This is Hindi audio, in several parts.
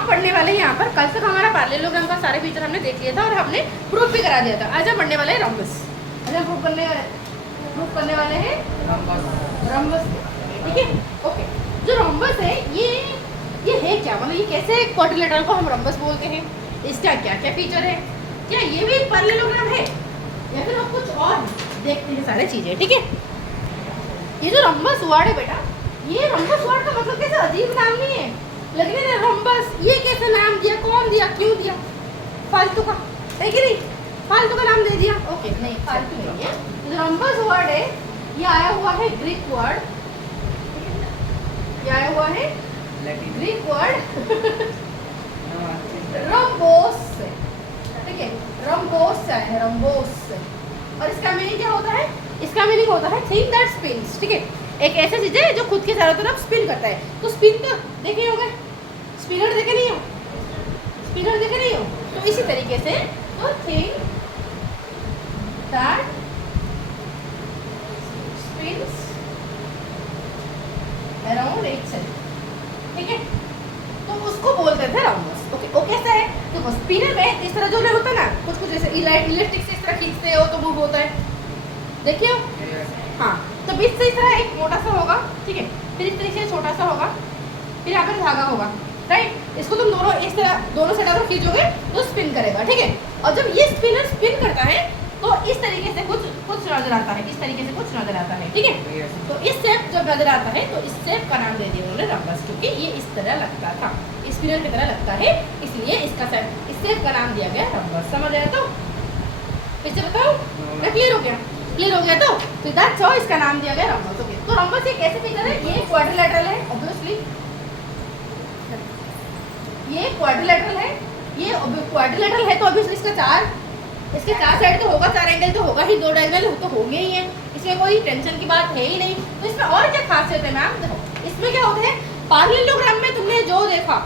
हम पढ़ने वाले हैं यहाँ पर, कल तक हमारा पैरेललोग्राम का सारे फीचर हमने देख लिया था और हमने प्रूफ भी करा दिया था। आज हम पढ़ने वाले हैं रम्बस। आज हम प्रूफ करने वाले हैं रम्बस, ठीक है। ओके, जो रम्बस है ये है क्या, मतलब ये कैसे क्वाड्रिलेटरल को हम रम्बस बोलते हैं, इसका क्या क्या फीचर है, क्या ये भी एक पैरेललोग्राम है या फिर हम कुछ और देखते हैं सारी चीज़ें, ठीक है। ये जो रम्बस वर्ड है बेटा, ये रम्बस वर्ड का मतलब कैसे अजीब नाम नहीं है, लेकिन रम्बस ये कैसे नाम दिया, कौन दिया, क्यों दिया, फालतू का है कि नहीं, फालतू का नाम दे दिया। ओके, नहीं फालतू नहीं है, रम्बस वर्ड है, ये आया हुआ है ग्रीक वर्ड, ये आया हुआ है ग्रीक वर्ड रम्बोस से, ठीक है, रम्बोस से है, रम्बोस से। और इसका मीनिंग क्या होता है, इसका मीनिंग होता है थिंग दैट स्पिन्स, ठीक है, एक ऐसा चीज है जो खुद के चारों तरफ स्पिन करता है। तो स्पिन तो देखे होंगे, स्पिनर देखे नहीं हो, स्पिनर देखे नहीं हो, तो इसी तरीके से तो thing that spins around itself, ठीक है, तो उसको बोलते थे रम्बस। ओके, वो कैसा है, देखो स्पिनर में इस तरह जो होता है ना, कुछ कुछ जैसे इलेक्ट्रिक से इस तरह खींचते हो तो मूव होता है, देखिए हाँ, तो बीच से इस तरह एक मोटा सा होगा, ठीक है, फिर इस तरीके से छोटा सा होगा, फिर यहाँ पर धागा होगा, राइट। इसको तुम दोनों इस तरह दोनों साइड पर खींचोगे तो स्पिन करेगा, ठीक है। और जब ये स्पिनर स्पिन करता है तो इस तरीके से कुछ नजर आता है, इस तरीके से कुछ नजर आता है, ठीक है। तो इस शेप जब नजर आता है तो इस शेप का नाम दे दिया उन्होंने रम्बस, क्योंकि ये इस तरह लगता था, स्पिनर की तरह लगता है, इसलिए इसका शेप, इस शेप का नाम दिया गया रम्बस। समझ आया? तो फिर से बताओ, मैं क्लियर हो गया? क्लियर हो गया? तो दैट्स हाउ इसका नाम दिया गया रम्बस। ओके, तो रम्बस एक ऐसे फीचर है, ये क्वाड्रिलेटरल है, ऑब्वियसली ये क्वाड्रिलेटरल है, ये क्वाड्रिलेटरल है तो ऑब्वियसली इसके चार साइड तो होगा, चार एंगल तो होगा ही, दो डायगोनल तो होंगे ही है, इसमें कोई टेंशन की बात है ही नहीं। तो इसमें और क्या खासियत है मैम, देखो इसमें क्या होता है, पैरेललोग्राम में तुमने जो देखा,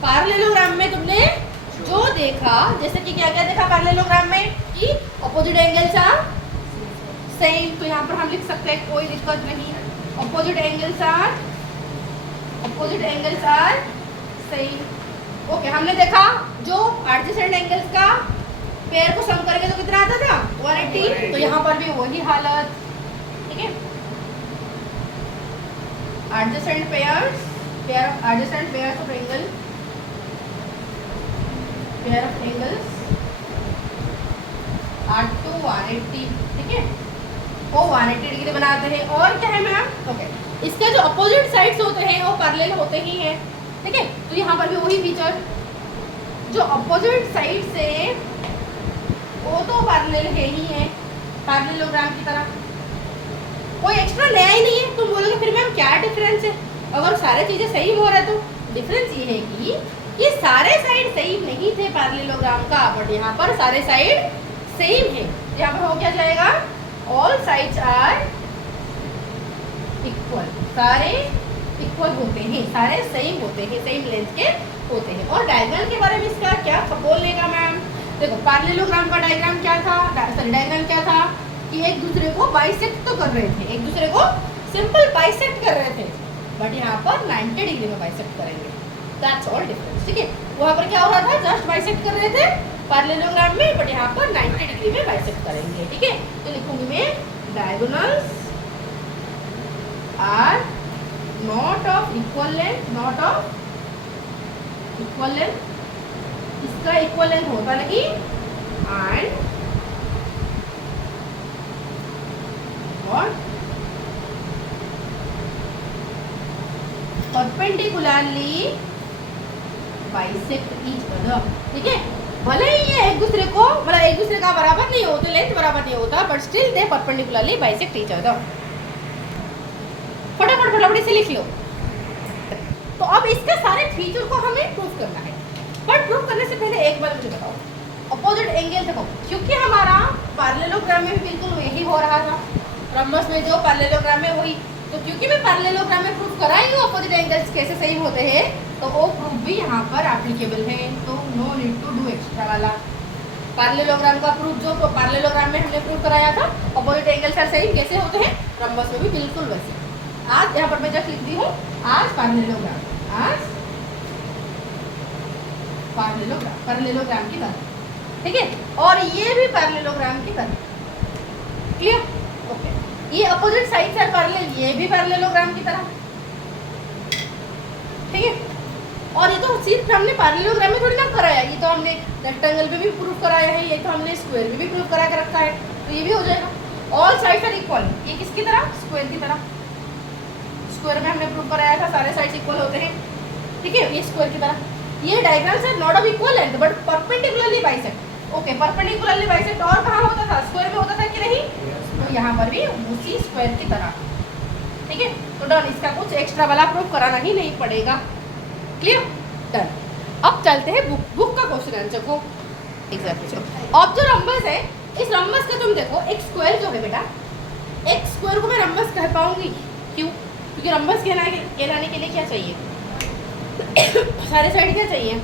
पैरेललोग्राम में तुमने जो देखा, जैसे कि क्या क्या देखा पैरेललोग्राम में, कि अपोजिट एंगल्स आर सेम, तो यहाँ पर हम लिख सकते हैं कोई दिक्कत नहीं, opposite angles are same. Okay, हमने देखा जो एडजेसेंट एंगल्स का पेयर को सम करेंगे तो कितना आता था, 180, तो यहाँ पर भी वही हालत, ठीक है। Adjacent pairs of angle, pair of angles are to 180, ठीक है, वो 180 डिग्री बनाते हैं। और क्या है मैम, ओके, इसके जो अपोजिट साइड्स होते हैं वो पैरेलल होते ही हैं, ठीक है। तो यहाँ पर भी वही फीचर, जो अपोजिट साइड से वो तो पैरेलल है ही है, पैरेललोग्राम की तरह, कोई एक्स्ट्रा नया ही नहीं है। तुम बोलोगे फिर मैम क्या डिफरेंस है, अगर सारे चीजें सही हो रहा है तो डिफरेंस ये है कि ये सारे साइड सेम नहीं थे पैरेललोग्राम का, बट यहाँ पर सारे साइड सेम है। यहाँ पर हो क्या जाएगा, ऑल साइड्स आर इक्वल, सारे इक्वल होते हैं, सारे सेम होते हैं, सेम लेंथ के होते हैं। और डायगोनल के बारे में इसका क्या बोलने का मैम, देखो पैरेललोग्राम का डायग्राम क्या था, डायग्राम क्या था कि एक दूसरे को बाइसेक्ट तो कर रहे थे, एक दूसरे को सिंपल बाइसेक्ट कर रहे थे, बट यहाँ पर 90 डिग्री में बाइसेक्ट करेंगे, दैट्स ऑल डिफरेंस, ठीक है। वहाँ पर क्या हो रहा था, जस्ट बाइसेक्ट कर रहे थे पैरेललोग्राम में, बट यहाँ पर 90 डिग्री में बाइसेक्ट करेंगे, ठीक है। तो लिखूंगी मैं, diagonals are not of equal length, not of equal length, इसका इक्वल लेंथ होता नहीं, एंड और परपेंडिकुलरली बाइसेक्ट ईच अदर, ठीक है। भले ही ये एक दूसरे को, मतलब एक दूसरे का बराबर नहीं होते, लेंथ बराबर नहीं होता, but still they perpendicularly bisect each other. फटाफट इसे लिख लो। तो अब इसके सारे फीचर को हमें प्रूफ करना है, बट प्रूफ करने से पहले एक बार मुझे बताओ, अपोजिट एंगल देखो, क्योंकि हमारा पैरेललोग्राम में भी बिल्कुल यही हो रहा था, रम्बस में जो पैरेललोग्राम में वही, तो क्योंकि मैं पैरेललोग्राम में प्रूफ कराई हूँ अपोजिट एंगल्स कैसे सही होते हैं, तो वो प्रूफ भी यहाँ पर एप्लीकेबल है, तो no need to do extra वाला। पैरेललोग्राम का प्रूफ जो पैरेललोग्राम में हमने प्रूफ कराया था, अपोजिट एंगल्स सही कैसे होते हैं, रम्बस में भी बिल्कुल वैसे। आज यहाँ पर मैं जस्ट लिख दी हूँ, आज पैरेललोग्राम, आज पैरेललोग्राम की तरह, ठीक है। और ये भी पैरेललोग्राम की तरह, क्लियर, ओके। ये अपोजिट साइड से पैरेलल, ये भी पैरेललोग्राम की तरह, ठीक है। और ये तो सिर्फ हमने पैरेललोग्राम में थोड़ी ना कराया, ये तो हमने रेक्टेंगल पे भी प्रूफ कराया है, ये तो हमने स्क्वायर में भी प्रूफ करा के रखा है, तो ये भी हो जाएगा। ऑल साइड्स आर इक्वल, ये किसकी तरह, स्क्वायर की तरह। स्क्वायर में हमने प्रूफ कराया था सारे साइड्स इक्वल होते हैं, ठीक है, ये स्क्वायर की तरह। ये diagrams are not of equal length but perpendicularly bisect, okay. Perpendicularly bisect और कहाँ होता था, स्क्वायर में होता था कि नहीं, तो यहाँ पर भी उसी स्क्वायर की तरह, ठीक है। तो डन, इसका कुछ एक्स्ट्रा वाला प्रूफ कराना ही नहीं पड़ेगा, क्लियर, डन। अब चलते हैं बुक का क्वेश्चन आंसर को, एग्जैक्टली। अब जो रंबस है, इस रंबस का तुम देखो, एक स्क्वायर जो है बेटा, एक स्क्वायर को मैं रंबस कह पाऊंगी, क्यों, क्योंकि रंबस कहलाने के लिए क्या चाहिए, सारे साइड क्या चाहिए,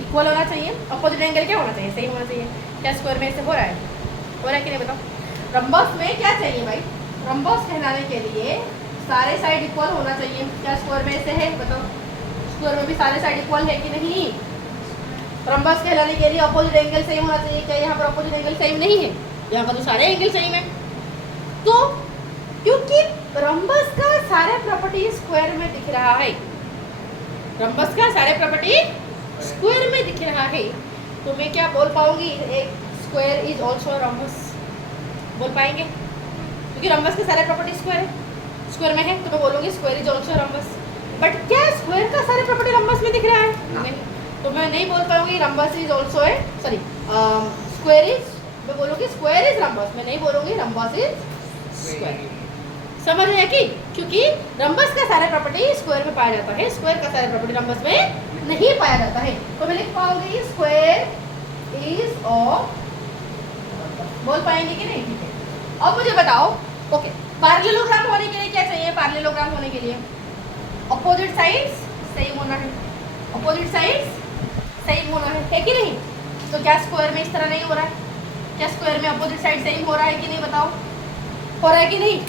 इक्वल होना चाहिए, अपोजिट एंगल क्या होना चाहिए, सेम होना चाहिए। क्या स्क्वायर में ऐसे हो रहा है कि नहीं, बताओ। रंबस में क्या चाहिए भाई, रंबस कहलाने के लिए सारे साइड इक्वल होना चाहिए। क्या स्क्वायर में ऐसे है, बताओ, स्क्वायर में भी सारे साइड इक्वल है कि नहीं। रंबस कहलाने के लिए अपोजिट एंगल सेम होना चाहिए। क्या यहाँ पर अपोजिट एंगल सेम नहीं है, यहाँ पर तो सारे एंगल सेम है। तो क्योंकि रंबस का सारे प्रॉपर्टी स्क्वायर में दिख रहा है, रंबस का सारे प्रॉपर्टी स्क्वायर में दिख रहा है, तो मैं क्या बोल पाऊंगी, एक स्क्वायर इज ऑल्सो रंबस, बोल पाएंगे, क्योंकि रंबस के सारे प्रॉपर्टी स्क्वायर में है, तो मैं बोलूँगी square is also rhombus. But क्या स्क्वायर का सारे प्रॉपर्टी रंबस में दिख रहा है, नहीं, तो मैं नहीं बोल पाऊंगी रंबस इज ऑल्सो है, सॉरी स्क्वायर इज, मैं बोलूँगी स्क्वायर इज रंबस, मैं नहीं बोलूँगी रंबस इज स्क्वायर। समझ रहे हैं कि, क्योंकि रंबस का सारे प्रॉपर्टी स्क्वायर में पाया जाता है, स्क्वायर का सारे प्रॉपर्टी रंबस में नहीं पाया जाता है, तो मैं लिख पाऊंगी स्क्वायर इज ऑफ, बोल पाएंगे कि नहीं, ठीक है। अब मुझे बताओ, ओके, पैरेललोग्राम होने के लिए क्या चाहिए, पैरेललोग्राम होने के लिए अपोजिट साइड्स सेम होना है, अपोजिट साइड्स सेम होना है कि नहीं। तो क्या स्क्वायर में इस तरह नहीं हो रहा है, क्या स्क्वायर में अपोजिट साइड सेम हो रहा है कि नहीं, बताओ, हो रहा है कि नहीं,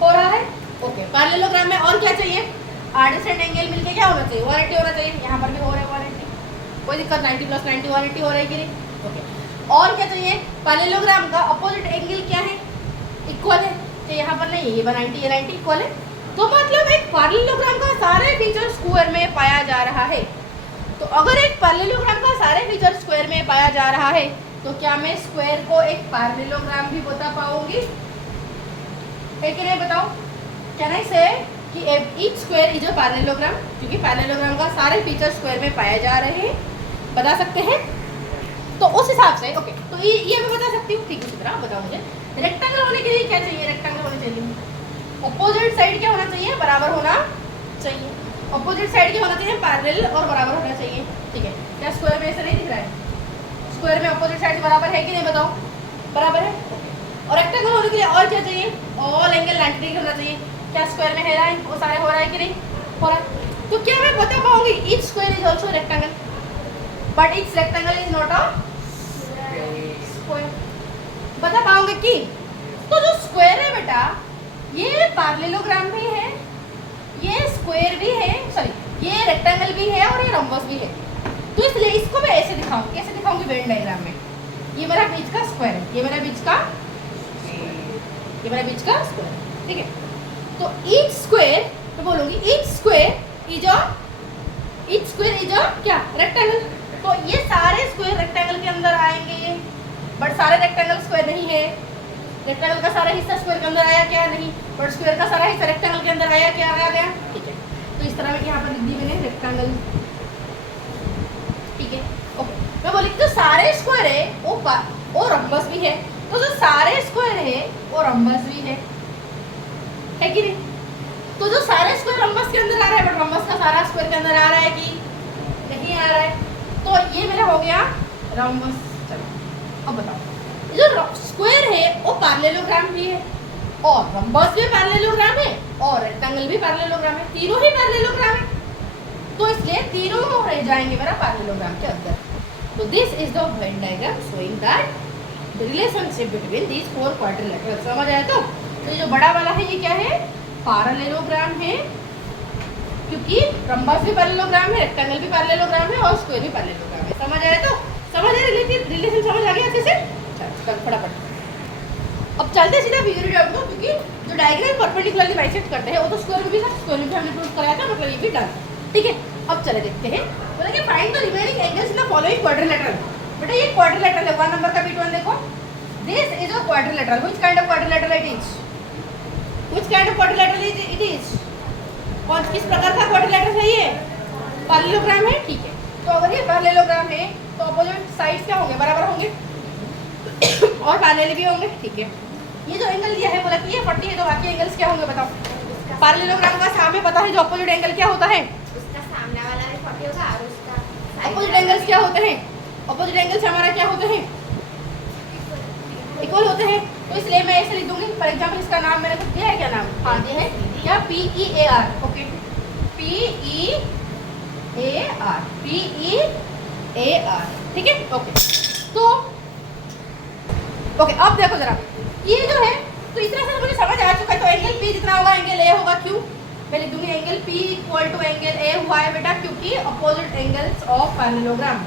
हो रहा है, ओके। पैरेललोग्राम में और क्या चाहिए, एडजेसेंट एंगल मिलके क्या होना चाहिए, 180 होना चाहिए, यहाँ पर भी हो रहा है 180, कोई दिक्कत, 90 + 90 180 हो रहा है कि नहीं, ओके। और क्या चाहिए, पैरेललोग्राम का अपोजिट एंगल क्या है, इक्वल है, तो यहाँ पर नहीं है, ये 90 ये 90 इक्वल है, तो मतलब एक पैरेललोग्राम का सारे फीचर स्क्वायर में पाया जा रहा है। तो अगर एक पैरेललोग्राम का सारे फीचर स्क्वायर में पाया जा रहा है, तो क्या मैं स्क्वायर को एक पैरेललोग्राम भी बता पाऊंगी, है कि नहीं, बताओ। कैन आई से कि each square is a parallelogram, क्योंकि पैरेललोग्राम का सारे फीचर स्क्वायर में पाए जा रहे हैं, बता सकते हैं। तो उस हिसाब से, ओके, तो ये मैं बता सकती हूँ, ठीक, उसी तरह बताओ मुझे रेक्टेंगल होने के लिए क्या चाहिए, रेक्टेंगल होने चाहिए अपोजिट साइड क्या होना चाहिए, बराबर होना चाहिए, अपोजिट साइड क्या होना चाहिए, पैरेलल और बराबर होना चाहिए, ठीक है। क्या स्क्वायर में ऐसे नहीं दिख रहा है, स्क्वायर में अपोजिट साइड बराबर है कि नहीं, बताओ, बराबर है, और रेक्टेंगल होने के लिए और क्या चाहिए, ऑल एंगल 90 डिग्री होना चाहिए। क्या स्क्वायर में है रहा है, वो सारे हो रहा है कि नहीं, हो रहा है। तो क्या मैं बता पाऊंगी each square is also rectangle, but each rectangle is not a square, बता पाऊंगी कि। तो जो स्क्वायर है बेटा, ये पैरेललोग्राम भी है, ये स्क्वायर भी है, सॉरी ये रेक्टेंगल भी है और ये रंबस भी है। तो इसलिए इसको मैं ऐसे दिखाऊंगी, कैसे दिखाऊंगी, वेन डायग्राम में। ये मेरा बीच का स्क्वायर है, ये मेरा बीच का स्क्वायर, ठीक है। तो ईच स्क्वायर, मैं बोलूंगी ईच स्क्वायर इज अ क्या, रेक्टेंगल। तो ये सारे स्क्वायर रेक्टेंगल के अंदर आएंगे, बट सारे रेक्टेंगल स्क्वायर नहीं है। रेक्टेंगल का सारा हिस्सा स्क्वायर के अंदर आया क्या, नहीं, बट स्क्वायर का सारा हिस्सा रेक्टेंगल के अंदर आया क्या, आ गया, ठीक है। तो इस तरह में यहाँ पर लिख दी मैंने रेक्टेंगल, ठीक है, ओके। मैं बोली जो सारे स्क्वायर है वो रंबस भी है, तो जो सारे स्क्वायर है वो रंबस भी है कि नहीं। तो जो सारे स्क्वायर रंबस के अंदर आ रहा है, बट रंबस का सारा स्क्वायर के अंदर आ रहा है कि नहीं आ रहा है, तो ये मेरा हो गया रंबस। चलो अब बताओ, जो स्क्वायर है वो पैरेललोग्राम भी है, और रंबस भी पैरेललोग्राम है, और रेक्टेंगल भी पैरेललोग्राम है, तीनों ही पैरेललोग्राम है। तो इसलिए तीनों रह जाएंगे मेरा पैरेललोग्राम के अंदर। तो this is the Venn diagram showing that the relationship between these 4 quadrilateral. समझ आया। तो ये जो बड़ा वाला है ये क्या है, पैरेललोग्राम है, क्योंकि रंबस भी पैरेललोग्राम है, रेक्टेंगल भी पैरेललोग्राम है और स्क्वायर भी पैरेललोग्राम है। समझ आया? तो समझ आया रिलेशन समझ आ गया अच्छे से? चल फटाफट अब चलते सीधा फिगर डाउन को, क्योंकि जो डायग्राम परपेंडिकुलरली बाइसेक्ट करते हैं वो तो स्क्वायर में भी था, स्क्वायर में भी हमने प्रूव कराया था, मतलब ये भी डन। ठीक है, अब चले देखते हैं। बोला कि find the remaining angles in the following quadrilateral. बेटा ये क्वाड्रिलेटरल है, 1 नंबर का बिट 1 देखो, this is a quadrilateral. Which kind of quadrilateral it is? Which kind of quadrilateral it is? कौन किस प्रकार का क्वाड्रिलेटरल है ये? पैरेललोग्राम है। ठीक है, तो अगर ये पैरेललोग्राम है तो अपोजिट साइड्स क्या होंगे? बराबर होंगे और पैरेलल भी होंगे। ठीक है, ये जो एंगल दिया है बोला कि ये 40 है, तो बाकी एंगल्स क्या होंगे बताओ? पैरेललोग्राम का सामने पता है जो अपोजिट एंगल क्या होता है? उसका सामने वाला भी 40 होगा और उसका अपोजिट एंगल्स क्या होते हैं? अपोजिट एंगल्स हमारा क्या होते हैं? इक्वल होते हैं। तो इसलिए मैं ऐसे लिख दूंगी। फॉर एग्जांपल इसका नाम मैंने कुछ दिया है, क्या नाम? हाँ दिया है क्या? PEAR। Okay, PEAR। ठीक है, ओके। तो ओके, अब देखो जरा, ये जो है तो इस तरह से मुझे समझ आ चुका है। तो एंगल P जितना होगा एंगल A होगा। क्यों? मैं लिख दूंगी angle P equal to angle A हुआ है बेटा, क्योंकि opposite angles of parallelogram,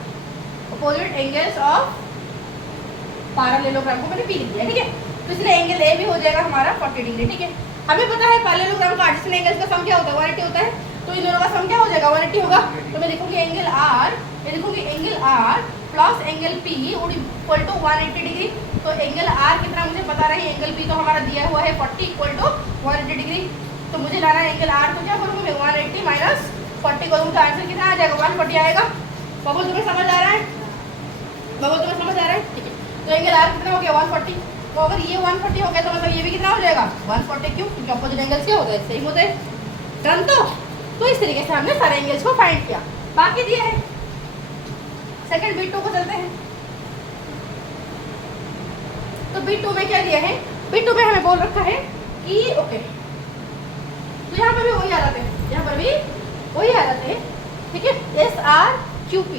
opposite angles of parallelogram को मैंने P लिख दिया। ठीक है, तो इसलिए एंगल A भी हो जाएगा हमारा 40 डिग्री। ठीक है, हमें पता है पैरेललोग्राम का एडजेसेंट एंगल्स का सम क्या होता है? 180 होता है। तो इन दोनों का सम क्या हो जाएगा? 180 होगा। तो मैं लिखूंगी एंगल R, मैं लिखूंगी angle R plus angle P equal to 180 degree. तो एंगल R कितना मुझे पता रही, एंगल P तो हमारा दिया हुआ है 40 इक्वल टू 180 डिग्री। तो मुझे लाना है एंगल R, तो क्या करूँगी मैं? 180 माइनस 40 करूँगी तो आंसर कितना आ जाएगा? 140 आएगा। बबल तुम्हें समझ आ रहा है? बबल तुम्हें समझ आ रहा है? ठीक है, तो एंगल R कितना हो गया? 140। तो अगर ये 140 हो गया तो मतलब ये भी कितना हो जाएगा? 140। क्यों? क्योंकि अपोजिट एंगल्स क्या होता है? सेम होते हैं। डन। तो इस तरीके से हमने सारे एंगल्स को फाइंड किया। बाकी दिया है सेकंड बिट 2 को चलते हैं। तो बिट 2 में क्या दिया है? बिट 2 में हमें बोल रखा है कि ओके, तो यहाँ पर भी वही हालत है, यहाँ पर भी वही हालत है। ठीक है, SRQP,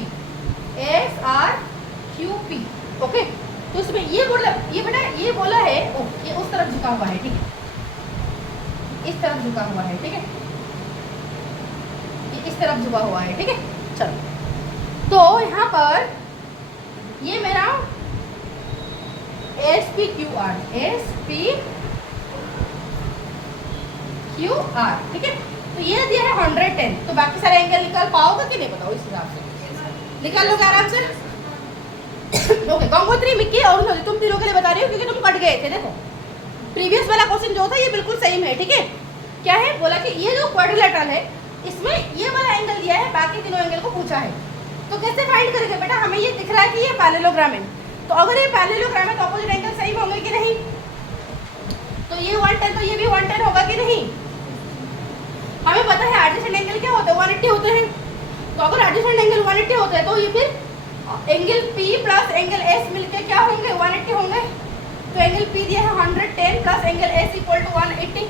SRQP। ओके, तो इसमें ये बोला, ये बेटा ये बोला है ओ, ये उस तरफ झुका हुआ है। ठीक है, इस तरफ झुका हुआ है। ठीक है, ये इस तरफ झुका हुआ है। ठीक है, चलो, तो यहाँ पर ये मेरा SPQR, SPQR। ठीक है, तो ये दिया है 110। तो बाकी सारे एंगल निकाल पाओगे कि नहीं बताओ? इस हिसाब से निकाल लोगे आराम से। ओके, गंगोत्री, मिक्की और तुम तीनों के लिए बता रही हूँ क्योंकि तुम कट गए थे। देखो प्रीवियस वाला क्वेश्चन जो था ये बिल्कुल सेम है। ठीक है, क्या है? बोला कि ये जो क्वाड्रिलेटरल है इसमें ये वाला एंगल दिया है, बाकी तीनों एंगल को पूछा है। तो कैसे फाइंड करेंगे बेटा? हमें ये दिख रहा है कि ये पैरेललोग्राम है, तो अगर ये पैरेललोग्राम है तो अपोजिट एंगल सेम होंगे कि नहीं? तो ये 110 तो ये भी 110 होगा कि नहीं? हमें पता है एडजेसेंट एंगल क्या होते हैं? 180 होते हैं। तो अगर एडजेसेंट एंगल 180 होते हैं तो ये फिर angle P plus angle S मिलके क्या होंगे? 180 होंगे। तो एंगल P दिया है 110 plus angle S equal to 180।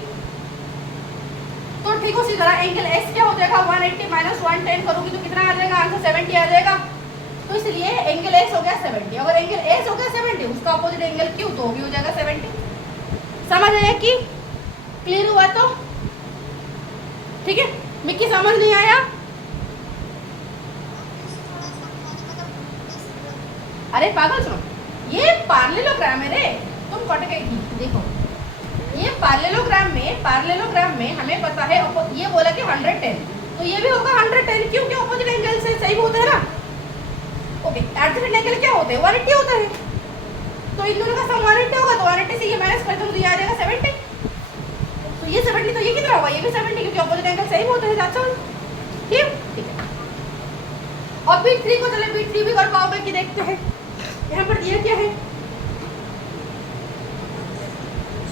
तो ठीक उसी तरह एंगल S क्या हो जाएगा? 180 माइनस 110 करूँगी तो कितना आ जाएगा? आंसर 70 आ जाएगा। तो इसलिए एंगल S हो गया 70। अगर एंगल S हो गया 70, उसका अपोजिट एंगल Q तो भी हो जाएगा 70। समझ आया कि क्लियर हुआ? तो ठीक है, मिक्की समझ नहीं आया? अरे पागल सुनो, ये पैरेललोग्राम है रे, तुम कट गई थी। देखो ये पैरेललोग्राम में हमें पता है ये बोला कि 110, तो ये भी होगा 110। क्योंकि अपोजिट एंगल से सही होता है ना। ओके, एडजेसेंट एंगल क्या होते हैं? 180 होता है। तो इन दोनों का सम 180 होगा, तो 180 से ये माइनस कर दूँ तो ये आ जाएगा 70। तो ये 70, तो ये कितना होगा? ये भी 70, क्योंकि अपोजिट एंगल सेम होते हैं। That's all. ठीक है, और बिट 3 को चले, बिट 3 भी कर पाओगे कि देखते हैं। यहाँ पर दिया क्या है?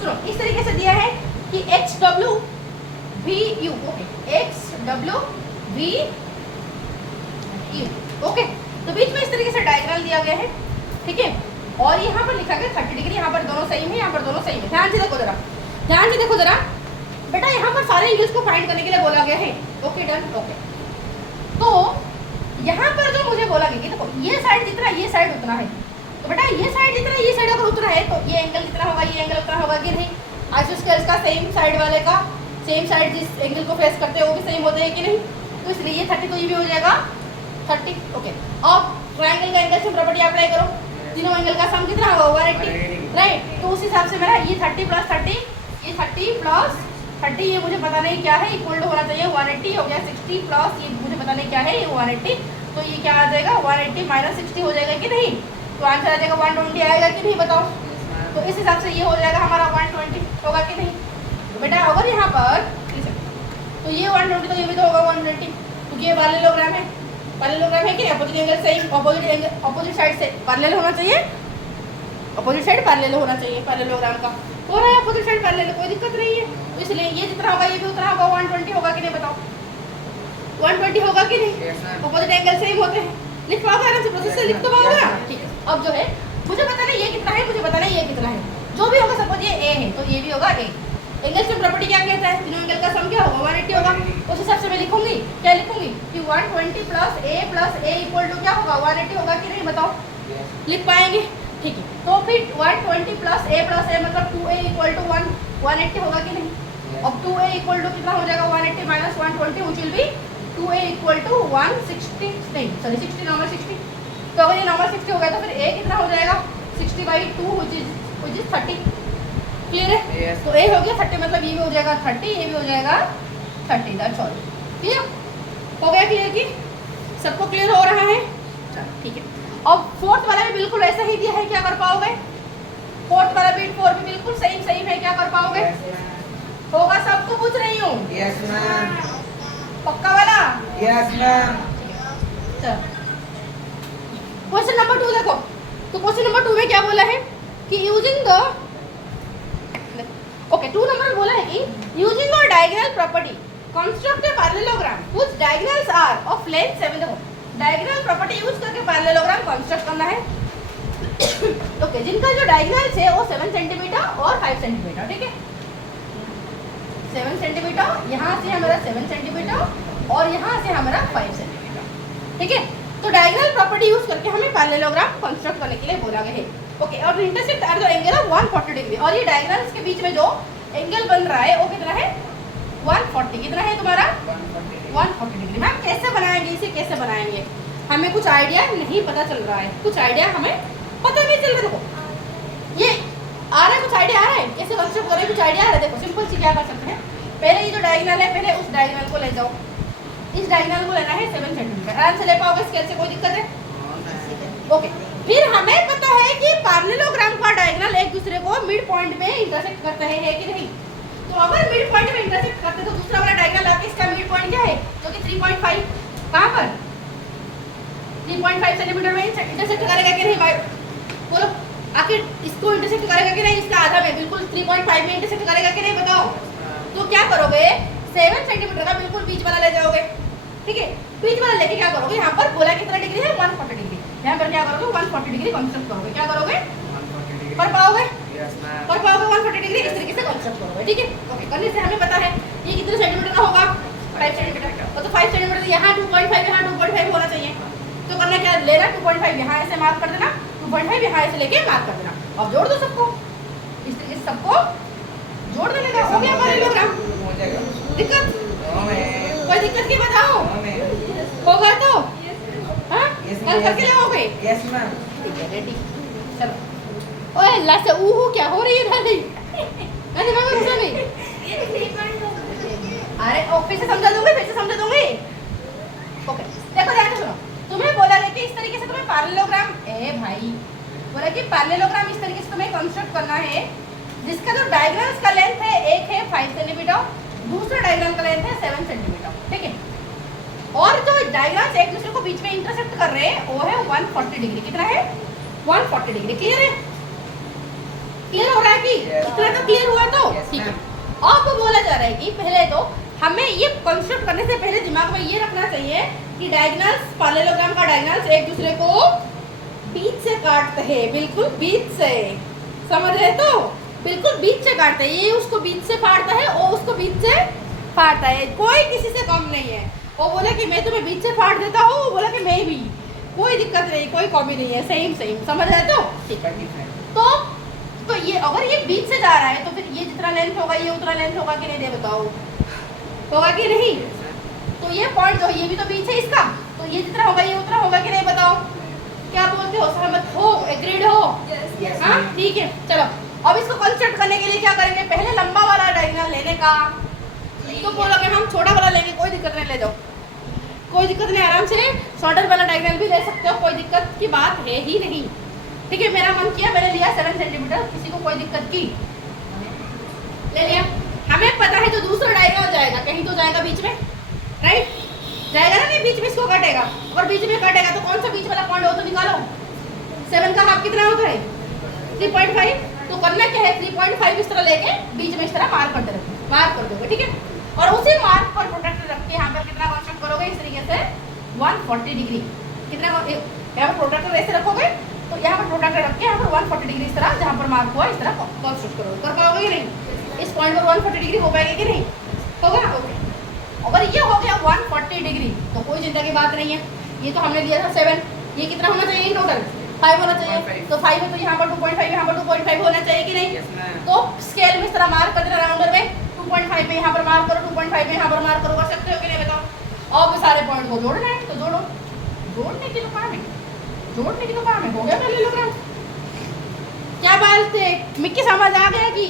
सुनो, इस तरीके से दिया है कि XWVU। Okay, XWVU। ओके, तो बीच में इस तरीके से डायग्राम दिया गया है। ठीक है, और यहाँ पर लिखा गया 30 डिग्री। यहाँ पर दोनों सेम है, यहाँ पर दोनों सेम है। ध्यान से देखो जरा, ध्यान से देखो जरा बेटा, यहाँ पर सारे एंगल्स को फाइंड करने के लिए बोला गया है। Okay done. ओके, तो यहाँ पर जो मुझे बोला गया कि देखो ये साइड जितना ये साइड उतना है, तो बेटा ये साइड जितना ये साइड अगर उतना है तो ये एंगल कितना होगा? ये एंगल उतना होगा कि नहीं? आइसोस्केल्स का सेम साइड वाले का सेम साइड जिस एंगल को फेस करते हैं वो भी सेम होते हैं कि नहीं, तो इसलिए ये 30 तो ये भी हो जाएगा 30। ओके, अब ट्राइंगल का एंगल सम प्रॉपर्टी अप्लाई करो, तीनों एंगल का सम कितना होगा 180, राइट। तो उस हिसाब से मेरा ये 30 प्लस 30, ये 30 प्लस 30, ये मुझे पता नहीं क्या है, इक्वल टू होना चाहिए 180 हो गया। 60 प्लस ये मुझे पता नहीं क्या है, ये 180, तो ये क्या आ जाएगा 180 माइनस 60 हो जाएगा कि नहीं, तो आंसर आ जाएगा 120 आएगा कि नहीं बताओ। तो इस हिसाब से ये हो जाएगा हमारा 120 होगा कि नहीं। तो बेटा अगर यहाँ पर तो ये 120 तो ये भी तो होगा 180, क्योंकि ये पैरेललोग्राम है, पैरेललोग्राम है कि नहीं, अपोजिट एंगल से अपोजिट साइड से पैरेलल होना चाहिए, अपोजिट साइड पैरेलल होना चाहिए पैरेललोग्राम का, हो रहा है अपोजिट साइड पैरेलल, कोई दिक्कत नहीं है। तो इसलिए ये जितना होगा ये भी उतना होगा, 120 होगा कि नहीं बताओ, 120 होगा कि नहीं, अपोजिट एंगल सेम होते हैं। लिख पाओगे आराम से, प्रोसेस से लिख तो पाओगे ना, ठीक है। अब जो है मुझे पता नहीं ये कितना है, मुझे पता नहीं ये कितना है, जो भी होगा सपोज ये ए है तो ये भी होगा ए। एंगल सम प्रॉपर्टी क्या कहता है, तीनों एंगल का सम क्या होगा 180 होगा। उस हिसाब से मैं लिखूंगी, क्या लिखूंगी कि 120 प्लस ए इक्वल टू क्या होगा 180 होगा कि नहीं बताओ, लिख पाएंगे, ठीक है। तो फिर 120 प्लस ए मतलब 2a इक्वल टू 180 होगा कि नहीं। अब 2a इक्वल टू कितना हो जाएगा 180 minus 120 which will be 2a equal to 160, नहीं सॉरी 60 नॉर्मल 60, तो अगर ये नॉर्मल 60 हो गया तो फिर a कितना हो जाएगा 60/2 व्हिच इज 30, क्लियर है। yes. तो a हो गया 30 मतलब ये भी हो जाएगा 30, ये भी हो जाएगा 30, दैट्स ऑल, क्लियर हो गया, क्लियर की सबको क्लियर हो रहा है, चलो ठीक है। अब फोर्थ वाला भी बिल्कुल ऐसा ही दिया है, क्या कर पाओगे, फोर्थ वाला भी 4 भी बिल्कुल सेम है, क्या कर पाओगे, होगा सबको पूछ रही हूँ, यस मैम, पक्का वाला, यस मैम। चलो क्वेश्चन नंबर 2 देखो, तो क्वेश्चन नंबर 2 में क्या बोला है कि यूजिंग द ओके 2 नंबर बोला है कि using the diagonal property construct a parallelogram which diagonals are of length 7, देखो डायगोनल प्रॉपर्टी यूज करके पैरेललोग्राम कंस्ट्रक्ट करना है। ओके, जिनका जो डायगोनल्स है वो 7 सेंटीमीटर और 5 सेंटीमीटर, ठीक है 7 सेंटीमीटर, यहाँ से हमारा 7 सेंटीमीटर और यहाँ से हमारा 5 सेंटीमीटर, ठीक है। तो डायगोनल प्रॉपर्टी यूज करके हमें पैरेललोग्राम कंस्ट्रक्ट करने के लिए बोला गया है। ओके, और intersect are the angle of 140 degree, और ये डायगोनल्स के बीच में जो एंगल बन रहा है वो कितना है 140, कितना है तुम्हारा 140 डिग्री। मैम कैसे बनाएंगे इसे, कैसे बनाएंगे, हमें कुछ आइडिया नहीं पता चल रहा है, कुछ आइडिया हमें पता नहीं चल रहा। देखो ये आ रहा है, कुछ आइडिया आ रहा है कैसे कंस्ट्रक्ट करें, कुछ आइडिया आ रहा है। देखो सिंपल सी क्या कर सकते हैं, पहले ये जो डायगोनल है पहले उस डायगोनल को ले जाओ, इस डायगोनल को लेना है 7 सेंटीमीटर, आराम से ले पाओगे स्केल से, कोई दिक्कत है। ओके, फिर हमें पता है कि पैरेललोग्राम का डायगोनल एक दूसरे को मिड पॉइंट में इंटरसेक्ट करते हैं, है कि नहीं। तो अगर मिड पॉइंट में इंटरसेक्ट करते तो दूसरा वाला डायगोनल आके इसका मिड पॉइंट क्या है, जो कि 3.5 कहां पर 3.5 सेंटीमीटर में इंटरसेक्ट करेगा कि नहीं भाई, बोलो आखिर इसको इंटरसेक्ट करेगा कि नहीं, इसका आधा में बिल्कुल 3.5 में इंटरसेक्ट करेगा कि नहीं बताओ। तो क्या करोगे 7 सेंटीमीटर का बिल्कुल बीच वाला ले जाओगे, ठीक है। बीच वाला लेके क्या करोगे, यहाँ पर बोला कितना डिग्री है 140 डिग्री, यहाँ पर क्या करोगे 140 डिग्री कंस्ट्रक्ट करोगे, क्या करोगे कर पाओगे, कर पाओगे 140 डिग्री इस तरीके से कंस्ट्रक्ट करोगे, ठीक है। ओके, करने से हमें पता है ये कितने सेंटीमीटर का होगा 5 सेंटीमीटर, तो 5 सेंटीमीटर यहाँ 2.5 यहाँ 2.5 होना चाहिए। तो करना क्या, लेना 2.5 यहाँ ऐसे मार्क कर देना, 2.5 यहाँ ऐसे लेके मार्क कर देना, अब जोड़ दो सबको, इस तरीके से सबको जोड़ देने का हो गया पैरेललोग्राम। दिक्कत कोई दिक्कत की बताओ, होगा तो हाँ कल करके लाओगे, यस मैम, ठीक है रेडी। चलो ओए अल्लाह से ऊहू क्या हो रही है दादी, मैं दिमाग में घुसा नहीं, ये 3.2 अरे ओ फिर से समझा दूंगी, फिर से समझा दूंगी। ओके देखो ध्यान से सुनो, तुम्हें बोला गया कि इस तरीके से तुम्हें पैरेललोग्राम, ए भाई बोला कि पैरेललोग्राम इस तरीके से तुम्हें कंस्ट्रक्ट करना है जिसका जो डायगोनल्स का लेंथ है, एक है 5 सेंटीमीटर, दूसरा डायगोनल का लेंथ है 7 सेंटीमीटर, ठीक है। और जो डायगोनल्स एक दूसरे को बीच में इंटरसेक्ट कर रहे हैं वो है 140 डिग्री, कितना है 140 डिग्री, क्लियर है, क्लियर हो रहा है कि इतना तो क्लियर हुआ तो ठीक है। अब बोला जा रहा है कि पहले तो हमें ये कंस्ट्रक्ट करने से पहले दिमाग में ये रखना चाहिए कि डायगोनल्स पैरेललोग्राम का डायगोनल्स एक दूसरे को बीच से काटते हैं, बिल्कुल बीच से, समझ रहे तो बिल्कुल बीच से काटते हैं, ये उसको बीच से फाड़ता है वो उसको बीच से फाड़ता है, कोई किसी से कम नहीं है। वो बोला कि मैं तुम्हें बीच से फाड़ देता हूँ, वो बोला कि मैं भी, कोई दिक्कत नहीं, कोई कमी नहीं है, सेम सेम, समझ रहे तो ठीक है। तो ये अगर ये बीच से जा रहा है तो फिर ये जितना लेंथ होगा ये उतना लेंथ होगा कि नहीं, दे बताओ, होगा कि नहीं? तो ये पॉइंट जो है ये भी तो बीच है इसका, तो ये जितना होगा ये उतना होगा कि नहीं बताओ? क्या बोलते हो, सहमत हो, एग्रीड हो? Yes. हाँ ठीक है। चलो अब इसको कंस्ट्रक्ट करने के लिए क्या करेंगे, पहले लंबा वाला डायगोनल लेने का, तो बोलोगे हम छोटा वाला लेंगे, कोई दिक्कत नहीं, ले जाओ, कोई दिक्कत नहीं, आराम से शॉर्टर वाला डायगोनल भी ले सकते हो, कोई दिक्कत की बात है ही नहीं। ठीक है, मेरा मन किया मैंने लिया 7 सेंटीमीटर, किसी को कोई दिक्कत की ले लिया। हमें पता है जो दूसरा डायगोनल जाएगा कहीं तो जाएगा बीच में, राइट? जाएगा ना, नहीं बीच में इसको काटेगा, और बीच में काटेगा तो कौन सा बीच वाला पॉइंट हो तो निकालो। 7 का हाफ कितना होता है? 3.5। तो करना क्या है, 3.5 इस तरह लेके बीच में इस तरह मार्क करते रहो, मार्क कर दोगे, ठीक है? और उसी मार्क पर प्रोट्रैक्टर रख के यहाँ पर कितना कंस्ट्रक्ट करोगे, इस तरीके से 140 डिग्री। कितना यहाँ पर प्रोट्रैक्टर ऐसे रखोगे, तो यहाँ पर प्रोट्रैक्टर रख के यहाँ पर 140 डिग्री इस तरह जहाँ पर मार्क हुआ इस तरह कंस्ट्रक्ट करोगे। कर पाओगे कि नहीं? इस पॉइंट पर 140 डिग्री हो पाएगी कि नहीं? होगा ना? ओके। अगर ये हो गया 140 डिग्री तो कोई चिंता की बात नहीं है। ये तो हमने लिया था 7, ये कितना होना चाहिए इन टोटल? 5 होना चाहिए। तो 5 है तो यहाँ पर 2.5, यहाँ पर 2.5 होना चाहिए कि नहीं? तो स्केल में इस तरह मार्क कर देना राउंडर में, 2.5 में यहाँ पर मार्क करो, 2.5 में यहाँ पर मार्क करो, कर सकते हो कि नहीं बताओ? अब सारे पॉइंट को जोड़ना है तो जोड़ो, जोड़ने की तो काम है, जोड़ने की तो काम है। हो गया पैरेललोग्राम? क्या बात है, मिक्की समझ आ गया कि?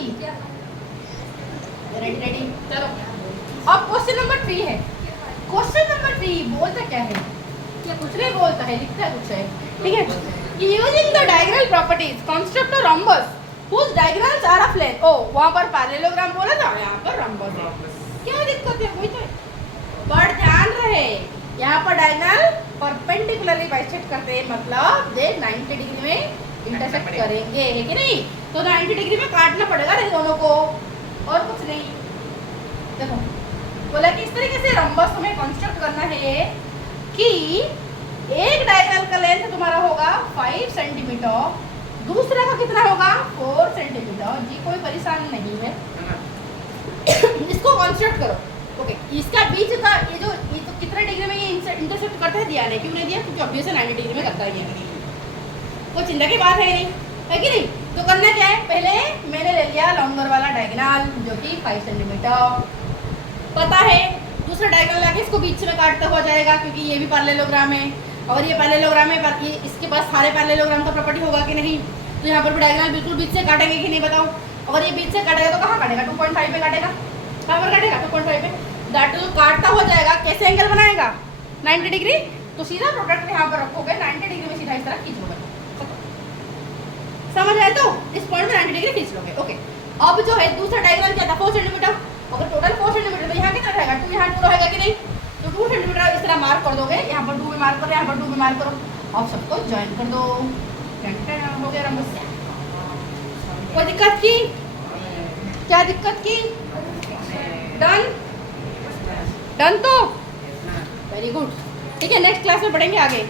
रेडी रेडी, चलो अब क्वेश्चन नंबर 3 है। क्वेश्चन नंबर 3 बोलता क्या है? क्या कुछ नहीं बोलता है, लिखता है कुछ है, ठीक है? Using the diagonal properties construct a rhombus whose diagonals are of length। ओ वहां पर पैरेललोग्राम बोला था, यहाँ पर rhombus है, क्या दिक्कत है? वही तो है, बट ध्यान रहे यहाँ पर डायगोनल परपेंडिकुलरली बाइसेक्ट करते हैं, मतलब दे 90 डिग्री में इंटरसेक्ट करेंगे, है कि नहीं? तो 90 डिग्री में काटना पड़ेगा इन दोनों को, और कुछ नहीं। देखो बोला कि इस तरीके से रंबस हमें कंस्ट्रक्ट करना है कि एक डायगोनल का लेंथ तुम्हारा होगा 5 सेंटीमीटर, दूसरा का कितना होगा 4 सेंटीमीटर। जी कोई परेशान नहीं है, इसको कंस्ट्रक्ट करो। ओके, इसका बीच का ये तो कितने डिग्री में ये इंटरसेक्ट करता है दिया नहीं, क्यों नहीं दिया? क्योंकि ऑब्वियसली 90 डिग्री में करता है ये, कोई चिंता की बात है नहीं, है कि नहीं? तो करना क्या है, पहले मैंने ले लिया लॉन्गर वाला डायगोनल जो कि 5 सेंटीमीटर, पता है दूसरा डायगोनल लाके इसको बीच में काटता हुआ जाएगा, क्योंकि ये भी पैरेललोग्राम है और ये पैरेललोग्राम है, ये इसके पास सारे पैरेललोग्राम का प्रॉपर्टी होगा कि नहीं? तो यहाँ पर भी डायगोनल बिल्कुल बीच से काटेंगे कि नहीं बताओ? अगर ये बीच से काटेगा तो कहाँ काटेगा? 2.5 पे काटेगा, कहाँ पर काटेगा? 2.5 पे। दैट जो काटता हुआ जाएगा कैसे एंगल बनाएगा? 90 डिग्री। तो सीधा प्रोडक्ट यहाँ पर रखोगे, 90 डिग्री में सीधा इस तरह खींच लोगे, समझ आए? तो इस पॉइंट में 90 डिग्री खींच लोगे। ओके, अब जो है दूसरा डायगोनल क्या था 4 सेंटीमीटर, अगर टोटल 4 सेंटीमीटर तो यहाँ कितना रहेगा? 2 यहाँ 2 रहेगा कि नहीं? तो 2 सेंटीमीटर इस तरह मार्क कर दोगे, यहाँ पर 2 में मार्क करो, यहाँ पर 2 में मार्क करो, अब सबको ज्वाइन कर दो, हो गया रंबस। कोई दिक्कत की? क्या दिक्कत की? डन? डन तो वेरी गुड, ठीक है। नेक्स्ट क्लास में पढ़ेंगे आगे।